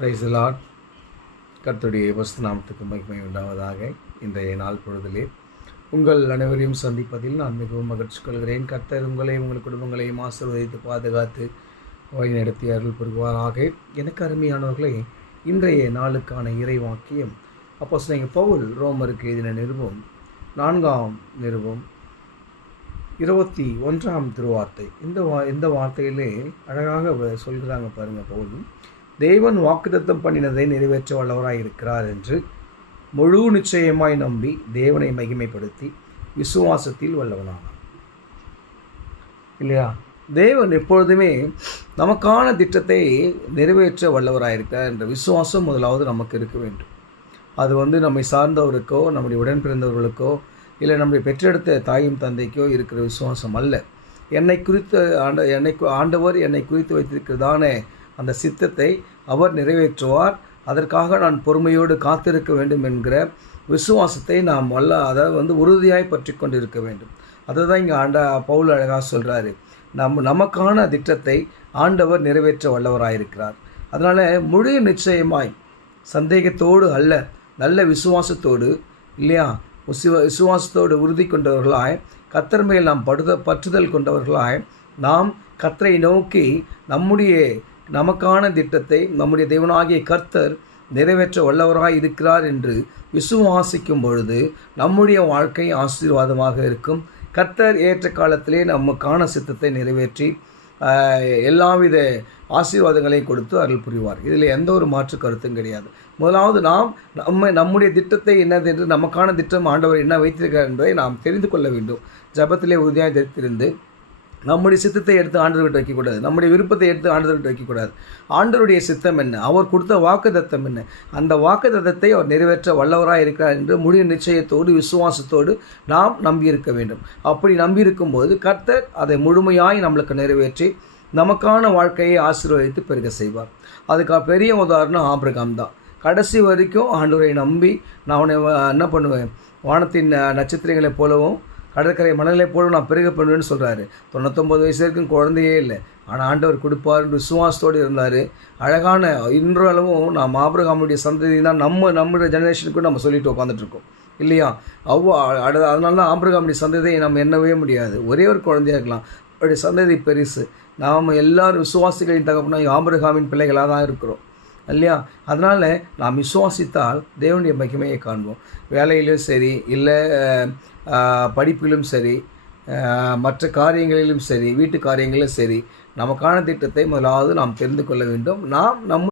Praise the Lord. கர்த்தருடைய பரிசுத்த நாமத்துக்கு மகிமை உண்டாவதாக. இன்றைய நாள் பொழுதிலே உங்கள் அனைவரையும் சந்திப்பதில் நான் மிகவும் மகிழ்ச்சி கொள்கிறேன். கர்த்தர் உங்களையும் உங்கள் குடும்பங்களையும் ஆசீர்வதித்து பாதுகாத்து வழிநடத்தி அருள் புரிவாராக. எனக்கு அருமையானவர்களே, இன்றைய நாளுக்கான இறை வாக்கியம் அப்போஸ்தலனாகிய பவுல் ரோமருக்கு எழுதின நிருபம் 4 21 திருவார்த்தை. இந்த வார்த்தையிலே அழகாக சொல்கிறாங்க பாருங்கள். பவுல் தேவன் வாக்குத்தத்தம் பண்ணினதை நிறைவேற்ற வல்லவராய் இருக்கிறார் என்று முழு நிச்சயமாய் நம்பி தேவனை மகிமைப்படுத்தி விசுவாசத்தில் வல்லவனானார். இல்லையா? தேவன் எப்பொழுதுமே நமக்கான திட்டத்தை நிறைவேற்ற வல்லவராயிருக்கிறார் என்ற விசுவாசம் முதலாவது நமக்கு இருக்க வேண்டும். அது நம்மை சார்ந்தவருக்கோ, நம்முடைய உடன் பிறந்தவர்களுக்கோ, இல்லை நம்முடைய பெற்றெடுத்த தாயும் தந்தைக்கோ இருக்கிற விசுவாசம் அல்ல. ஆண்டவர் என்னை குறித்து வைத்திருக்கிறதான அந்த சித்தத்தை அவர் நிறைவேற்றுவார், அதற்காக நான் பொறுமையோடு காத்திருக்க வேண்டும் என்கிற விசுவாசத்தை நாம் உறுதியாய் பற்றி கொண்டு இருக்க வேண்டும். அதுதான் இங்கே பவுல் அழகாக சொல்கிறாரு. நமக்கான திட்டத்தை ஆண்டவர் நிறைவேற்ற வல்லவராயிருக்கிறார். அதனால் முழு நிச்சயமாய், சந்தேகத்தோடு அல்ல, நல்ல விசுவாசத்தோடு, இல்லையா, விசுவாசத்தோடு உறுதி கொண்டவர்களாய், கர்த்தர் மேல் நாம் பற்றுதல் கொண்டவர்களாய், நாம் கர்த்தரை நோக்கி நமக்கான திட்டத்தை நம்முடைய தேவனாகிய கர்த்தர் நிறைவேற்ற வல்லவராய் இருக்கிறார் என்று விசுவாசிக்கும் பொழுது நம்முடைய வாழ்க்கை ஆசீர்வாதமாக இருக்கும். கர்த்தர் ஏற்ற காலத்திலே நமக்கான சித்தத்தை நிறைவேற்றி எல்லாவித ஆசீர்வாதங்களையும் கொடுத்து அருள் புரிவார். இதில் எந்த ஒரு மாற்று கருத்தும் கிடையாது. முதலாவது நம்முடைய திட்டத்தை என்னது என்று, நமக்கான திட்டம் ஆண்டவர் என்ன வைத்திருக்கிறார் என்பதை நாம் தெரிந்து கொள்ள வேண்டும். ஜபத்திலே உறுதியாக தெரிந்து நம்முடைய சித்தத்தை எடுத்து ஆண்டவர்கிட்ட வைக்கக்கூடாது, நம்முடைய விருப்பத்தை எடுத்து ஆண்டவர்கிட்ட வைக்கக்கூடாது. ஆண்டவருடைய சித்தம் என்ன, அவர் கொடுத்த வாக்குத்தத்தம் என்ன, அந்த வாக்குத்தத்தத்தை அவர் நிறைவேற்ற வல்லவராக இருக்கிறார் என்று முழு நிச்சயத்தோடு விசுவாசத்தோடு நாம் நம்பியிருக்க வேண்டும். அப்படி நம்பியிருக்கும்போது கர்த்தர் அதை முழுமையாய் நம்மளுக்கு நிறைவேற்றி நமக்கான வாழ்க்கையை ஆசீர்வதித்து பெருக செய்வார். அதுக்காக பெரிய உதாரணம் ஆபிரகாம் தான். கடைசி வரைக்கும் ஆண்டவரை நம்பி நான் அவனை என்ன பண்ணுவேன், வானத்தின் நட்சத்திரங்களைப் போலவும் கடற்கரை மணலை போல நான் பெருக பண்ணுவேன்னு சொல்கிறாரு. 99 வயசு வரைக்கும் குழந்தையே இல்லை, ஆனால் ஆண்டவர் கொடுப்பார் விசுவாசத்தோடு இருந்தார். அழகான இன்றளவும் நாம் ஆபிரகாமுடைய சந்ததி தான் நம்முடைய ஜெனரேஷனுக்கும் நம்ம சொல்லிட்டு உட்காந்துட்ருக்கோம், இல்லையா? அதனால தான் ஆபிரகாமுடைய சந்ததியை நம்ம எண்ணவே முடியாது. ஒரே ஒரு குழந்தையாக இருக்கலாம், அவருடைய சந்ததி பெருசு. நாம் எல்லாரும் விசுவாசிகளின் தகப்பனா ஆபிரகாமின் பிள்ளைகளாக தான் இருக்கிறோம், இல்லையா? அதனால் நாம் விசுவாசித்தால் தேவனுடைய மகிமையை காண்போம். வேலையிலும் சரி, இல்லை படிப்பிலும் சரி, மற்ற காரியங்களிலும் சரி, வீட்டு காரியங்களிலும் சரி, நமக்கான திட்டத்தை முதலாவது நாம் தெரிந்து கொள்ள வேண்டும். நாம்